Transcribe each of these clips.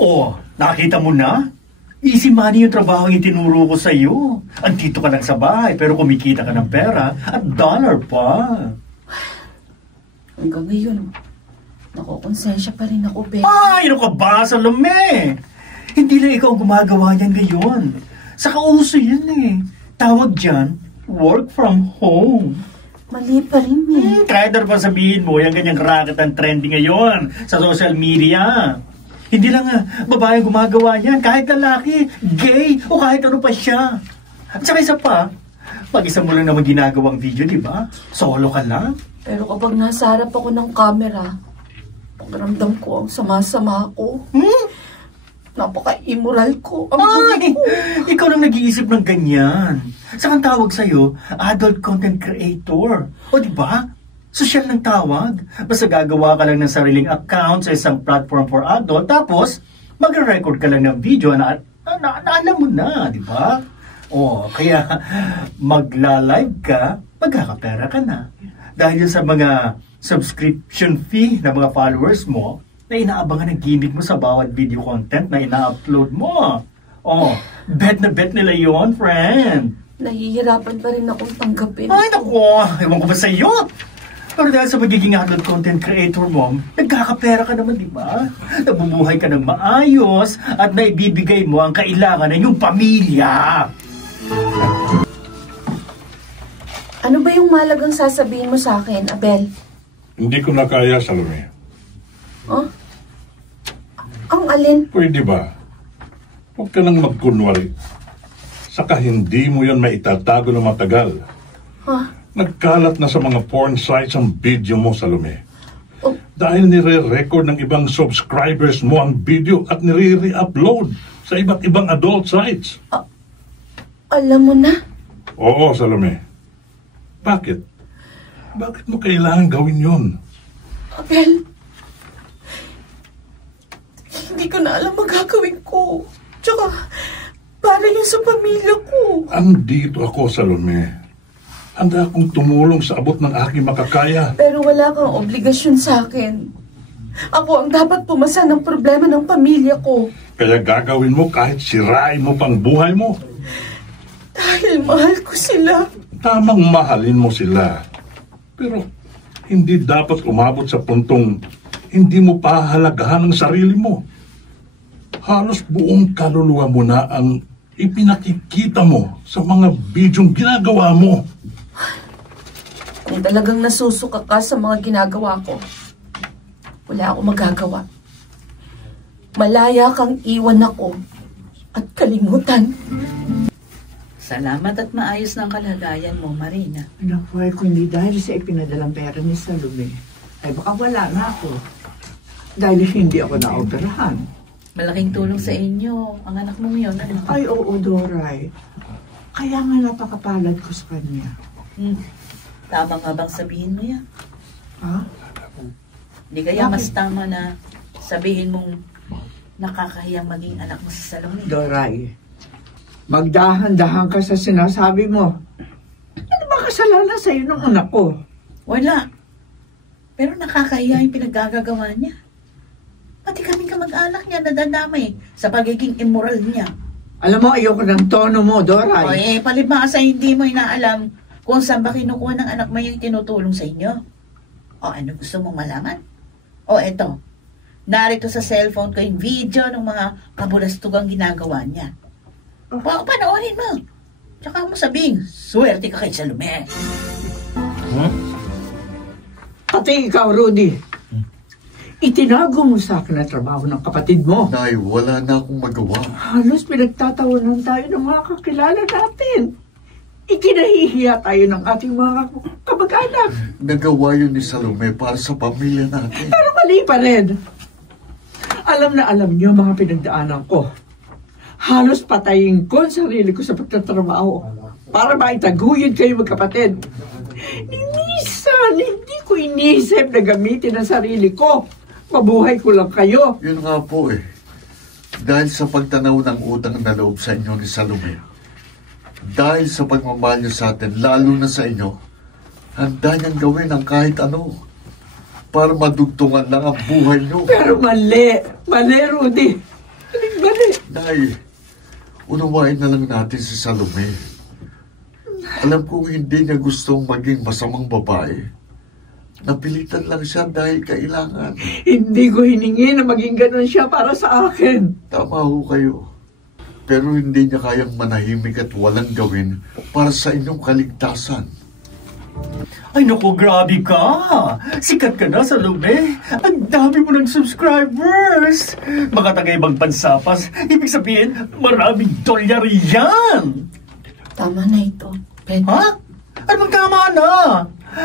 Oh, nakita mo na? Easy money yung trabaho yung tinuro ko sa'yo. Andito ka lang sa bahay, pero kumikita ka ng pera at dollar pa. Hanggang ngayon, nakukonsensya pa rin ako, Ben. Ay, ano ka ba, Salome? Hindi lang ikaw ang gumagawa niyan ngayon. Sa kauso yan eh. Tawag dyan, work from home. Mali pa rin eh. Kahit ano pa sabihin mo, yung ganyang racket ang trending ngayon sa social media. Hindi lang babae gumagawa niyan, kahit lalaki, gay, o kahit ano pa siya. At saka isa pa, mag-isa mo lang naman ginagawang video, di ba? Solo ka lang. Pero kapag nasa harap ako ng camera, pakiramdam ko ang sama-sama ko. Napaka-immoral ko. Ay, ikaw lang nag-iisip ng ganyan. Saka ang tawag sa'yo, adult content creator. O di ba? Social ng tawag. Basta gagawa ka lang ng sariling account sa isang platform for adult, tapos magre-record ka lang ng video na alam mo na, di ba? O, kaya magla-live ka, magkakapera ka na. Dahil sa mga subscription fee ng mga followers mo, na inaabangan ang gimmick mo sa bawat video content na ina-upload mo. Oh, bet na bet nila yon, friend. Nahihirapan pa rin akong tanggapin. Ay, naku, ewan ko ba sa'yo? Pero dahil sa magiging adult content creator mo, nagkakapera ka naman, di ba? Nabubuhay ka ng maayos at naibibigay mo ang kailangan ng iyong pamilya. Ano ba yung malagang sasabihin mo sa akin, Abel? Hindi ko na kaya, Salome. Huh? Ang alin? Pwede ba? Huwag ka nang magkunwari. Saka hindi mo yan maitatago na matagal. Huh? Nagkalat na sa mga porn sites ang video mo, Salome. Oh. Dahil nire-record ng ibang subscribers mo ang video at nire-re-upload sa iba't ibang adult sites. Alam mo na? Oo, Salome. Bakit? Bakit mo kailangan gawin yun? Abel, hindi ko na alam magagawin ko. Tsaka, para yun sa pamilya ko. Andito ako, Salome. Handa akong tumulong sa abot ng aking makakaya. Pero wala kang obligasyon sa akin. Ako ang dapat pumasa ng problema ng pamilya ko. Kaya gagawin mo kahit sirain mo pang buhay mo. Dahil mahal ko sila. Tamang mahalin mo sila. Pero hindi dapat umabot sa puntong hindi mo pahalagahan ang sarili mo. Halos buong kaluluwa mo na ang ipinakikita mo sa mga bidyong ginagawa mo. Kung talagang nasusuka ka sa mga ginagawa ko, wala akong magagawa. Malaya kang iwan ako at kalimutan. Salamat at maayos ng kalagayan mo, Marina. Naku, ay kung hindi dahil sa ipinadalang pera ni Salome, ay baka wala na ako. Dahil hindi ako naoperahan. Malaking tulong sa inyo ang anak mo ngayon. Ano? Ay, oo, Doray. Kaya nga napakapalad ko sa kanya. Tama nga bang sabihin mo yan? Ha? Hindi kaya Bakit? mas tama na sabihin mong nakakahiyang maging anak mo sa Salome? Doray, magdahan-dahan ka sa sinasabi mo. Ano ba kasalanan sa'yo ng anak ko? Wala. Pero nakakahiya yung pinaggagawa niya. Pati kaming kamag-anak niya nadadamay sa pagiging immoral niya. Alam mo, ayoko ng tono mo, O Doray. palibhasa hindi mo inaalam kung saan ba kinukuha ng anak mo yung tinutulong sa inyo. O ano gusto mong malaman? O eto, narito sa cellphone ko yung video ng mga kabulastugang ginagawa niya. Panoorin mo. Tsaka mo sabihin, swerte ka kay Salome. Pati ikaw, Rudy. Itinago mo sa akin ang trabaho ng kapatid mo. Nay, wala na akong magawa. Halos pinagtatawanan tayo ng mga kakilala natin. Ikinahihiya tayo ng ating mga kamag-anak. Nagawa yun ni Salome para sa pamilya natin. Pero mali pa rin. Alam na alam niyo mga pinagdaanan ko. Halos patayin ko ang sarili ko sa pagtatrabaho para maitaguyod kayo magkapatid. Hindi ko inisip na gamitin ang sarili ko. Mabuhay ko lang kayo. Yun nga po eh. Dahil sa pagtanaw ng utang na loob sa inyo ni Salome, dahil sa pagmamahal niyo sa atin, lalo na sa inyo, handa niyang gawin ang kahit ano para madugtungan lang ang buhay niyo. Pero mali. Mali, Rudy. Nay, unawain na lang natin si Salome. Alam kong hindi niya gustong maging masamang babae. Napilitan lang siya dahil kailangan. Hindi ko hiningi na maging ganun siya para sa akin. Tama ho kayo. Pero hindi niya kayang manahimik at walang gawin para sa inyong kaligtasan. Ay naku, grabe ka! Sikat ka na, Salome! Ang dami mo ng subscribers! Mga taga-ibang bansa pa, ibig sabihin, maraming dolyar yan! Tama na ito, Betty. Ha? Ano bang tama na?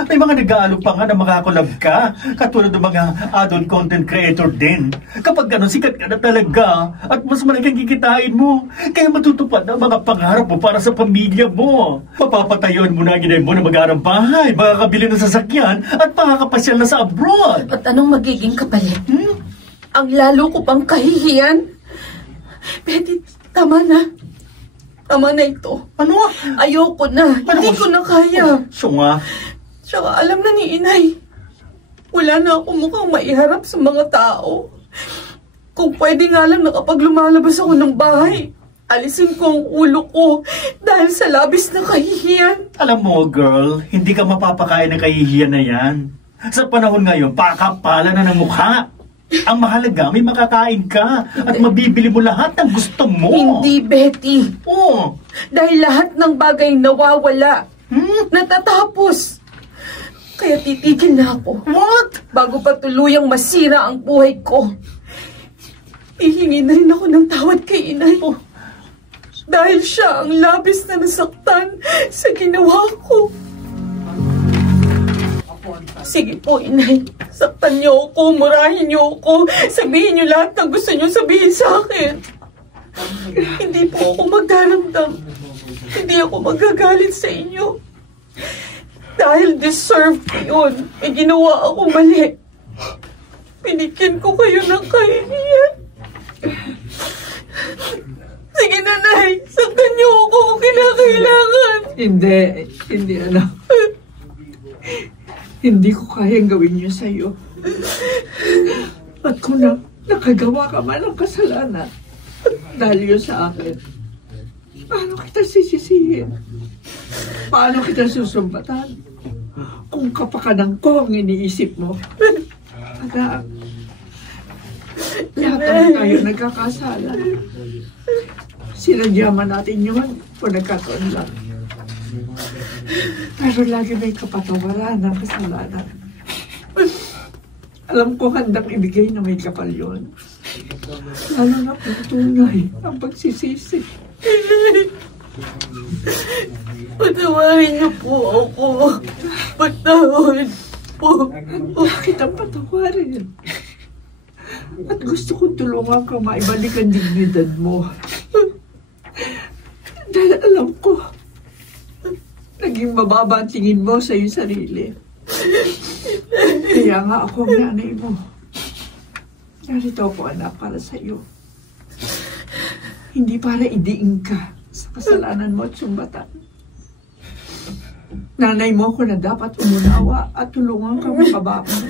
May mga nag-aalok pa nga na makakolab ka, katulad ng mga adult content creator din. Kapag ganun, sikat ka na talaga at mas malaking kikitain mo. Kaya matutupad na ang mga pangarap mo para sa pamilya mo. Mapapatayuan mo na ang inay mo na mag-arang bahay, makakabili ng sasakyan at makakapasyal na sa abroad. At anong magiging kapalit? Ang lalo ko pang kahihiyan? Betty, tama na. Tama na ito. Ano? Ayoko na. Hindi ko na kaya. So nga. Tsaka alam na ni Inay, wala na ako mukhang maiharap sa mga tao. Kung pwede nga lang na kapag lumalabas ako ng bahay, alisin ko ang ulo ko dahil sa labis na kahihiyan. Alam mo, girl, hindi ka mapapakain ng kahihiyan na yan. Sa panahon ngayon, pakapala na ng mukha. Ang mahalaga, may makakain ka at mabibili mo lahat ng gusto mo. Hindi, Betty. Oo. Dahil lahat ng bagay nawawala. Natatapos. Kaya titigil na ako. What? Bago pa tuluyang masira ang buhay ko. Hihingi na rin ako ng tawad kay Inay. Dahil siya ang labis na nasaktan sa ginawa ko. Sige po, Inay. Saktan niyo ako, murahin niyo ako. Sabihin niyo lahat ng gusto niyo sabihin sa akin. Hindi po ako magdaramdam. Hindi ako magagalit sa inyo. Dahil deserve ko yun. May ginawa ako mali. Pinikyan ko kayo ng kahihiyan. Sige na, Nay. Saktan niyo ako kung kinakailangan. Hindi anak. Hindi ko kayang gawin yun sa'yo. At kung nakagawa ka man ng kasalanan, dahil yun sa akin, paano kita sisisihin? Paano kita susumbatan? Kung kapakanan ko ang iniisip mo. Anak, lahat naman tayo nagkakasala. Sinadyaman natin yun kung nagkataon lang. Pero lagi may kapatawaran ng kasalanan. Alam ko handang ibigay na may kapal yun. Lalo na kung tunay ang pagsisisi. Patawarin niyo po ako. Patawad po. Bakit ang patawarin? At gusto kong tulungan ka maibalik ang dignidad mo. Dahil alam ko, naging mababa ang tingin mo sa iyong sarili. Kaya nga ako ang nanay mo. Narito ako, anak, para sa iyo. Hindi para idiin ka sa kasalanan mo at sumbatan. Nanay mo ko na dapat umunawa at tulungan ka makababan.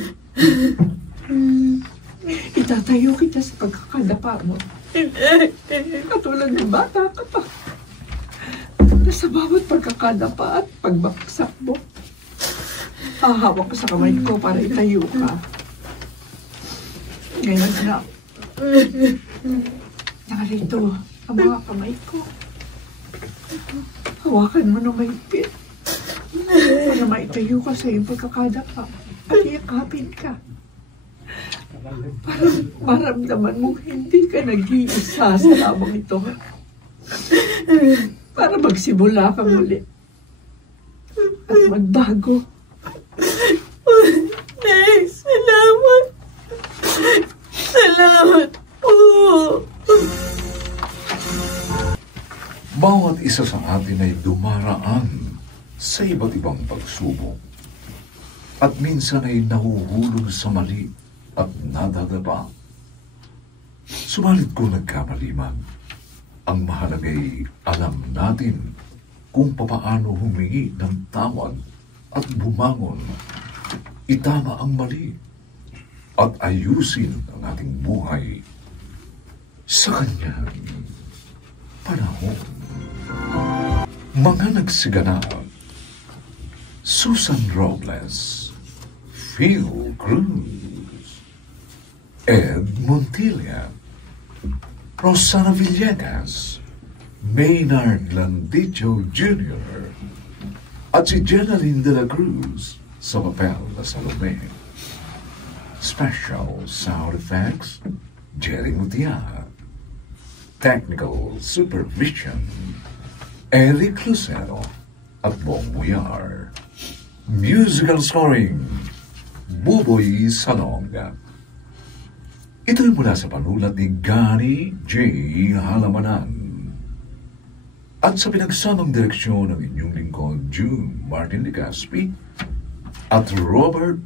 Itatayo kita sa pagkakadapa mo. Katulad ng bata ka pa. Na sa bawat pagkakadapa at pagbaksak mo, hahawak ko sa kamay ko para itayo ka. Ngayon na, narito ang mga kamay ko. Hawakan mo na mahigpit para maitayo ka sa iyong pagkakadapa at iyakapin ka. Para maramdaman mo hindi ka nag-iisa sa labang ito. Para magsimula ka muli at magbago. Nay, salamat. Salamat po. Bawat isa sa atin ay dumaraan sa iba't ibang pagsubok at minsan ay nahuhulog sa mali at nadadapa. Subalit kung nagkamali man, ang mahalagay alam natin kung papaano humingi ng tawad at bumangon, itama ang mali at ayusin ang ating buhay sa Kanya. panahon. Mga nagsiganap: Susan Robles, Phil Cruz, Ed Montilla, Rosana Villegas, Maynard Landicho Jr., at si Jenaline de la Cruz sa papel na Salome. Special sound effects, Jerry Mutia. Technical supervision, Eric Lucero at Bong Muyar. Musical scoring, Buboy Salonga. Ito'y mula sa panulat ni Gary J. Halamanan at sa pinagsamang direksyon ng inyong lingkod June Martin Legaspi at Robert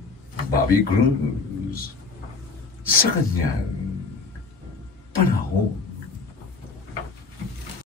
Bobby Cruz sa kanyang panahon.